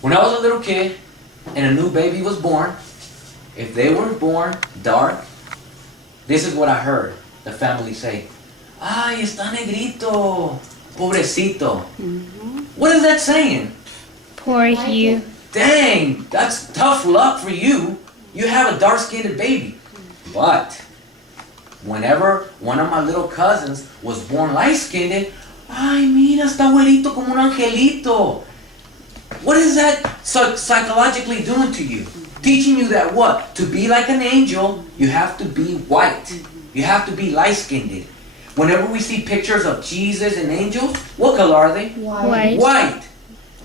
When I was a little kid and a new baby was born, if they were born dark, this is what I heard the family say. Ay, está negrito, pobrecito. What is that saying? Poor you. Dang, that's tough luck for you. You have a dark-skinned baby. But whenever one of my little cousins was born light-skinned, ay, mira, está güerito como un angelito. What is that psychologically doing to you? Teaching you that what? To be like an angel, you have to be white. You have to be light-skinned. Whenever we see pictures of Jesus and angels, what color are they? White. White.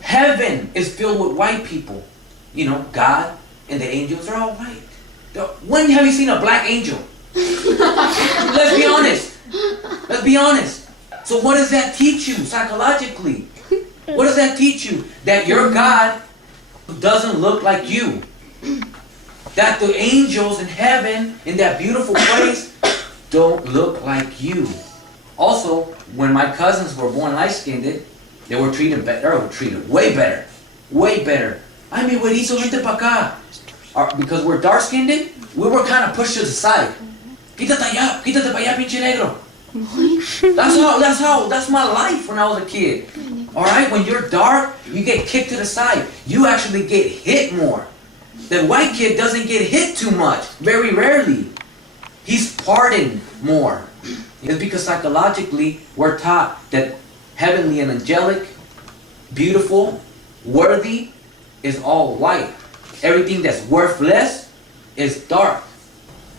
Heaven is filled with white people. You know, God and the angels are all white. When have you seen a black angel? Let's be honest. Let's be honest. So what does that teach you psychologically? What does that teach you? That your God doesn't look like you. That the angels in heaven, in that beautiful place, don't look like you. Also, when my cousins were born light-skinned, they were treated better, way better. Way better. Ay, mi güerito, vente pa acá. Because we're dark-skinned, we were kind of pushed to the side. Quítate pa allá, pinche negro. That's my life when I was a kid. Alright, when you're dark, you get kicked to the side. You actually get hit more. The white kid doesn't get hit too much, very rarely. He's pardoned more. It's because psychologically, we're taught that heavenly and angelic, beautiful, worthy, is all white. Everything that's worthless is dark.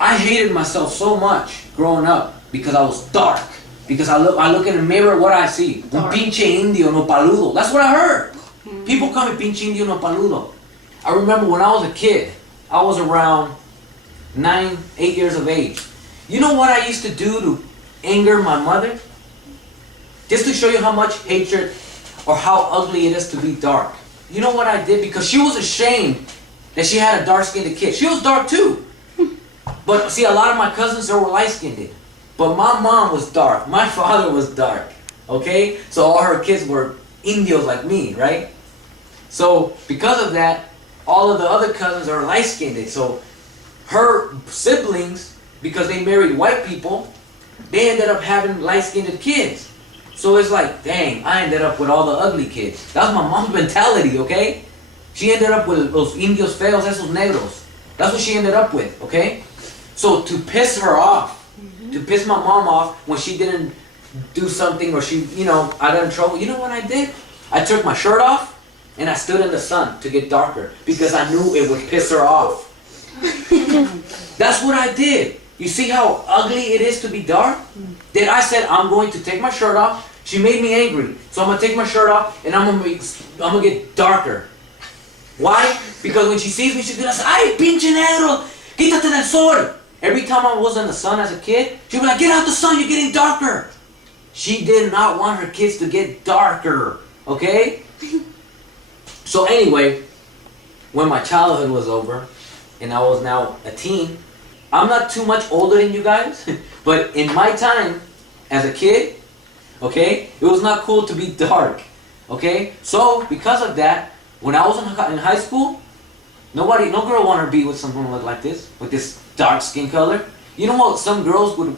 I hated myself so much growing up because I was dark. Because I look in the mirror, what I see? Un pinche indio no paludo. That's what I heard. People call me pinche indio no paludo. I remember when I was a kid, I was around 9, 8 years of age. You know what I used to do to anger my mother? Just to show you how much hatred or how ugly it is to be dark. You know what I did? Because she was ashamed that she had a dark-skinned kid. She was dark too. But see, a lot of my cousins were light-skinned. But my mom was dark. My father was dark. Okay? So all her kids were indios like me, right? So because of that, all of the other cousins are light-skinned. So her siblings, because they married white people, they ended up having light-skinned kids. So it's like, dang, I ended up with all the ugly kids. That was my mom's mentality, okay? She ended up with los indios feos, esos negros. That's what she ended up with, okay? So to piss her off, to piss my mom off when she didn't do something or she, I got in trouble, you know what I did? I took my shirt off and I stood in the sun to get darker because I knew it would piss her off. That's what I did. You see how ugly it is to be dark? Then I said, I'm going to take my shirt off. She made me angry. So I'm going to take my shirt off and I'm going to get darker. Why? Because when she sees me, she's going to say, ay, pinche negro, quítate del sol. Every time I was in the sun as a kid, she'd be like, get out the sun, you're getting darker. She did not want her kids to get darker. Okay? So anyway, when my childhood was over and I was now a teen, I'm not too much older than you guys, but in my time as a kid, okay, it was not cool to be dark, okay? So because of that, when I was in high school, no girl wanted to be with someone like this, with this dark skin color. You know what some girls would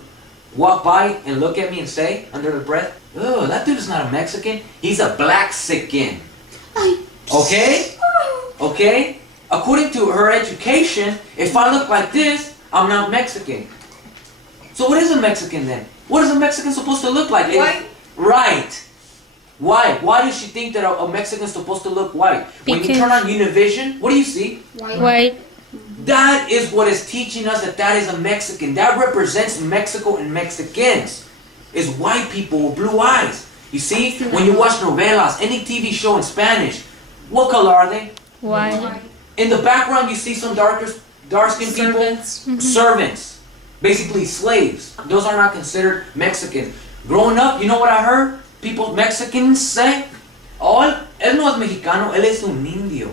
walk by and look at me and say under their breath? Oh, that dude is not a Mexican, he's a black skin. Okay? Okay? According to her education, if I look like this, I'm not Mexican. So what is a Mexican then? What is a Mexican supposed to look like? White. Right. Why? Why does she think that a Mexican is supposed to look white? When you turn on Univision, what do you see? White. That is what is teaching us that is a Mexican. That represents Mexico and Mexicans. Is white people with blue eyes. You see? When you watch novelas, any TV show in Spanish, what color are they? White. In the background, you see some dark-skinned people. Servants. Basically slaves. Those are not considered Mexican. Growing up, you know what I heard? People, Mexicans say, oh, él no es mexicano, él es un indio.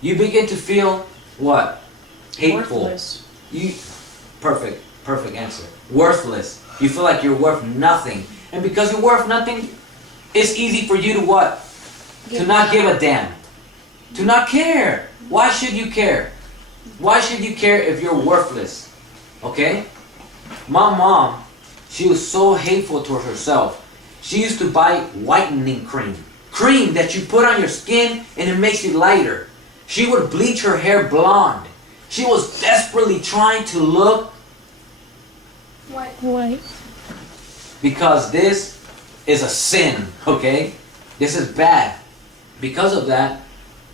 You begin to feel what? Hateful. Worthless. Perfect answer. Worthless. You feel like you're worth nothing. And because you're worth nothing, it's easy for you to what? to not give a damn, to not care. Why should you care? Why should you care if you're worthless? Okay? My mom, she was so hateful towards herself. She used to buy whitening cream. Cream that you put on your skin and it makes you lighter. She would bleach her hair blonde. She was desperately trying to look White. because this is a sin, okay? This is bad. Because of that,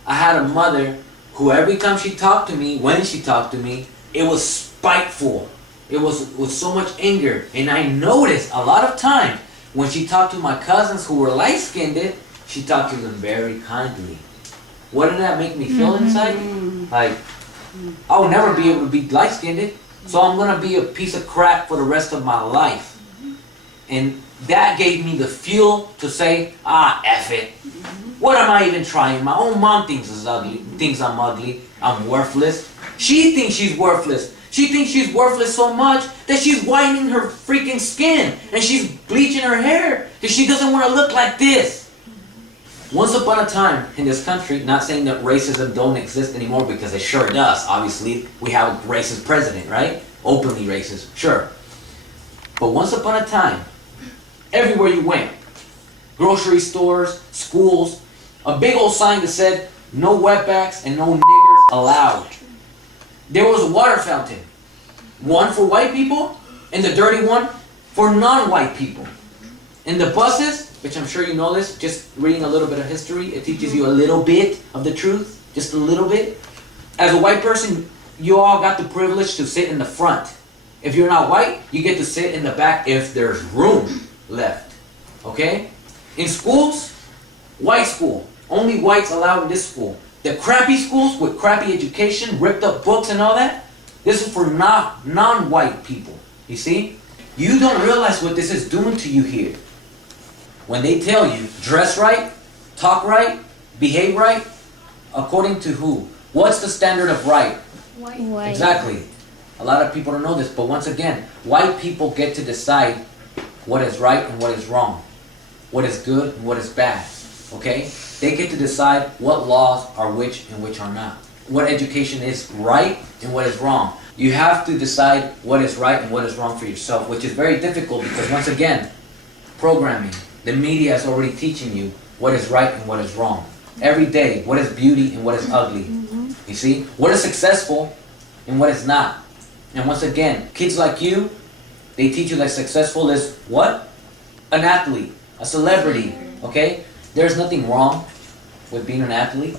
I had a mother who every time she talked to me, when she talked to me, it was spiteful. It was with so much anger. And I noticed a lot of times when she talked to my cousins who were light-skinned, she talked to them very kindly. What did that make me feel inside? Like, I'll never be able to be light-skinned, so I'm going to be a piece of crap for the rest of my life. And that gave me the fuel to say, F it. What am I even trying? My own mom thinks I'm ugly, I'm worthless. She thinks she's worthless. She thinks she's worthless so much that she's whitening her freaking skin and she's bleaching her hair because she doesn't want to look like this. Once upon a time in this country, not saying that racism don't exist anymore because it sure does. Obviously, we have a racist president, right? Openly racist, sure. But once upon a time, everywhere you went, grocery stores, schools, a big old sign that said, no wetbacks and no niggers allowed. There was a water fountain. One for white people and the dirty one for non-white people. And the buses, which I'm sure you know this, just reading a little bit of history, it teaches you a little bit of the truth, just a little bit. As a white person, you all got the privilege to sit in the front. If you're not white, you get to sit in the back if there's room left. Okay? In schools, white school. Only whites allowed in this school. The crappy schools with crappy education, ripped up books and all that, this is for non-white people. You see? You don't realize what this is doing to you here. When they tell you, dress right, talk right, behave right, according to who? What's the standard of right? White. Exactly. A lot of people don't know this, but once again, white people get to decide what is right and what is wrong, what is good and what is bad, okay? They get to decide what laws are which and which are not, what education is right and what is wrong. You have to decide what is right and what is wrong for yourself, which is very difficult because once again, programming, the media is already teaching you what is right and what is wrong. Every day, what is beauty and what is ugly. You see? What is successful and what is not. And once again, kids like you, they teach you that successful is what? An athlete, a celebrity, okay? There's nothing wrong with being an athlete.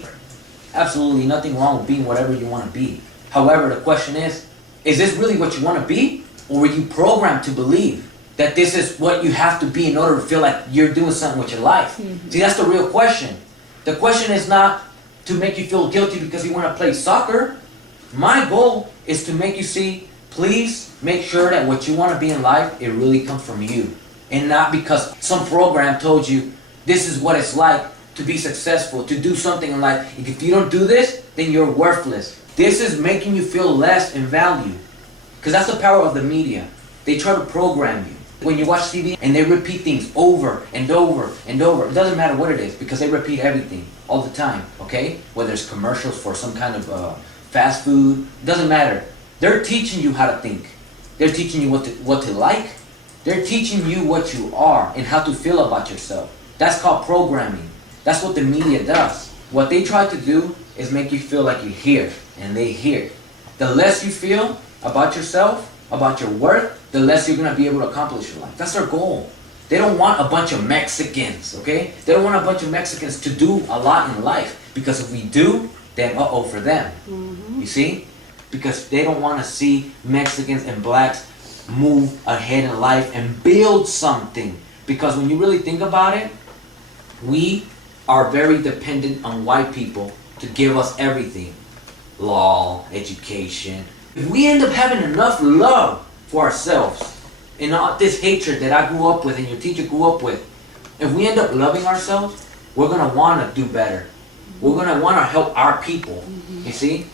Absolutely nothing wrong with being whatever you want to be. However, the question is this really what you want to be? Or were you programmed to believe that this is what you have to be in order to feel like you're doing something with your life? See, that's the real question. The question is not to make you feel guilty because you want to play soccer. My goal is to make you see, please make sure that what you want to be in life, it really comes from you. And not because some program told you, this is what it's like to be successful, to do something in life. If you don't do this, then you're worthless. This is making you feel less in value. Because that's the power of the media. They try to program you. When you watch TV and they repeat things over and over and over, it doesn't matter what it is because they repeat everything all the time, okay? Whether it's commercials for some kind of fast food, it doesn't matter. They're teaching you how to think. They're teaching you what to like. They're teaching you what you are and how to feel about yourself. That's called programming. That's what the media does. What they try to do is make you feel like you're here and they here. The less you feel about yourself, about your worth, the less you're going to be able to accomplish your life. That's their goal. They don't want a bunch of Mexicans, okay? They don't want a bunch of Mexicans to do a lot in life. Because if we do, then uh-oh for them. You see? Because they don't want to see Mexicans and blacks move ahead in life and build something. Because when you really think about it, we are very dependent on white people to give us everything. Law, education. If we end up having enough love for ourselves and not this hatred that I grew up with and your teacher grew up with, if we end up loving ourselves, we're going to want to do better. We're going to want to help our people. You see?